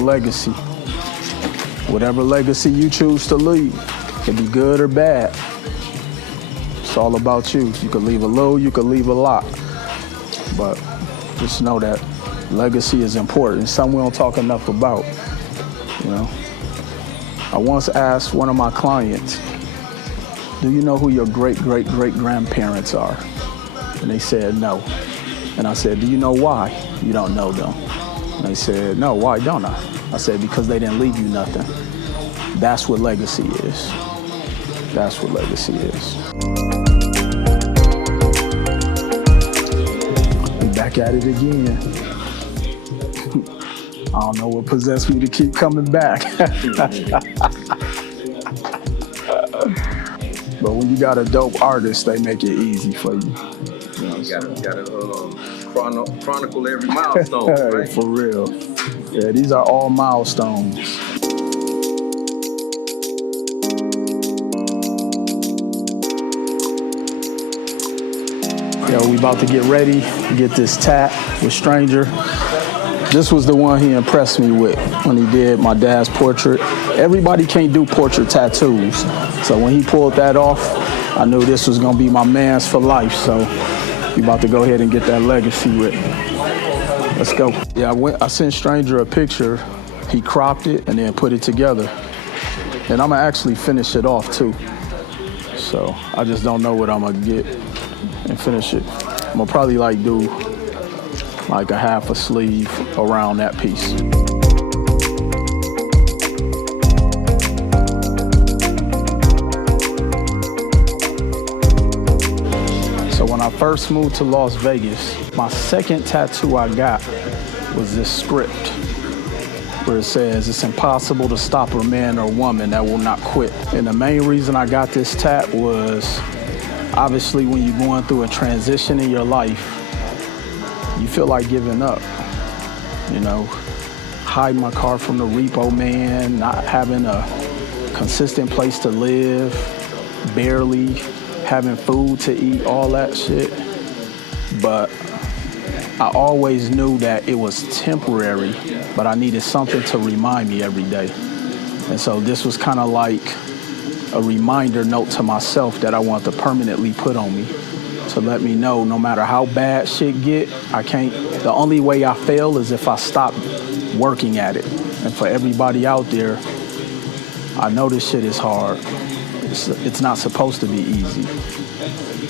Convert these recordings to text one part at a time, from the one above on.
legacy. Whatever legacy you choose to leave, it can be good or bad. It's all about you. You can leave a little, you can leave a lot. But just know that legacy is important. It's something we don't talk enough about, you know. I once asked one of my clients, do you know who your great-great-great-grandparents are? And they said no. And I said, do you know why you don't know them? And they said, no, why don't I? I said, because they didn't leave you nothing. That's what legacy is. That's what legacy is. Back at it again. I don't know what possessed me to keep coming back. But when you got a dope artist, they make it easy for you. You gotta chronicle every milestone, right? For real. Yeah, these are all milestones. Yo, we about to get ready to get this tat with Stranger. This was the one he impressed me with when he did my dad's portrait. Everybody can't do portrait tattoos. So when he pulled that off, I knew this was gonna be my man's for life. So we about to go ahead and get that legacy written. Let's go. Yeah, I sent Stranger a picture. He cropped it and then put it together. And I'm gonna actually finish it off too. So I just don't know what I'm gonna get and finish it. I'm gonna probably do like a half a sleeve around that piece. So when I first moved to Las Vegas, my second tattoo I got was this script where it says, it's impossible to stop a man or woman that will not quit. And the main reason I got this tat was, obviously when you're going through a transition in your life, you feel like giving up, you know, hiding my car from the repo man, not having a consistent place to live, barely having food to eat, all that shit. But I always knew that it was temporary, but I needed something to remind me every day. And so this was kind of like a reminder note to myself that I want to permanently put on me, to let me know no matter how bad shit get, the only way I fail is if I stop working at it. And for everybody out there, I know this shit is hard. It's not supposed to be easy.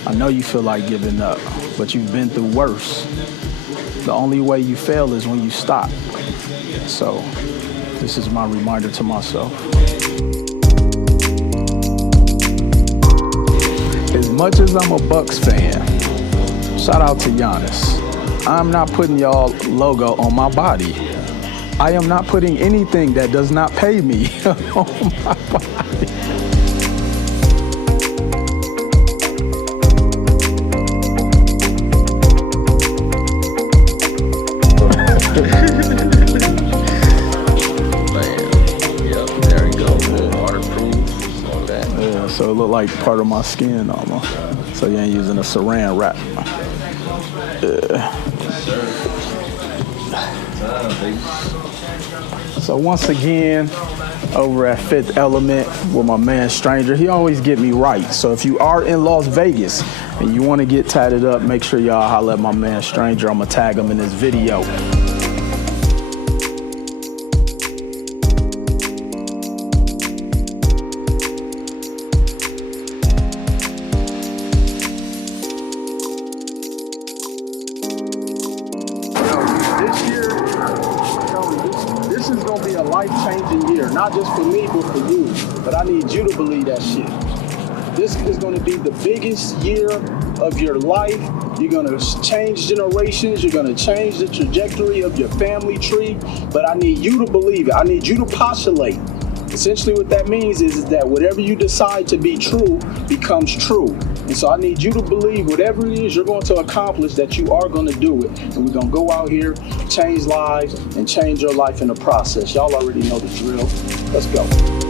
I know you feel like giving up, but you've been through worse. The only way you fail is when you stop. So this is my reminder to myself. As much as I'm a Bucks fan, shout out to Giannis. I'm not putting y'all logo on my body. I am not putting anything that does not pay me on my body. So it looked like part of my skin almost. So you ain't using a saran wrap. So once again, over at Fifth Element with my man Stranger, he always get me right. So if you are in Las Vegas and you want to get tatted up, make sure y'all holler at my man Stranger. I'm gonna tag him in this video. Life-changing year, not just for me, but for you. But I need you to believe that shit. This is going to be the biggest year of your life. You're going to change generations. You're going to change the trajectory of your family tree. But I need you to believe it. I need you to postulate. Essentially what that means is that whatever you decide to be true becomes true. And so I need you to believe whatever it is you're going to accomplish, that you are going to do it. And we're going to go out here, change lives, and change your life in the process. Y'all already know the drill. Let's go.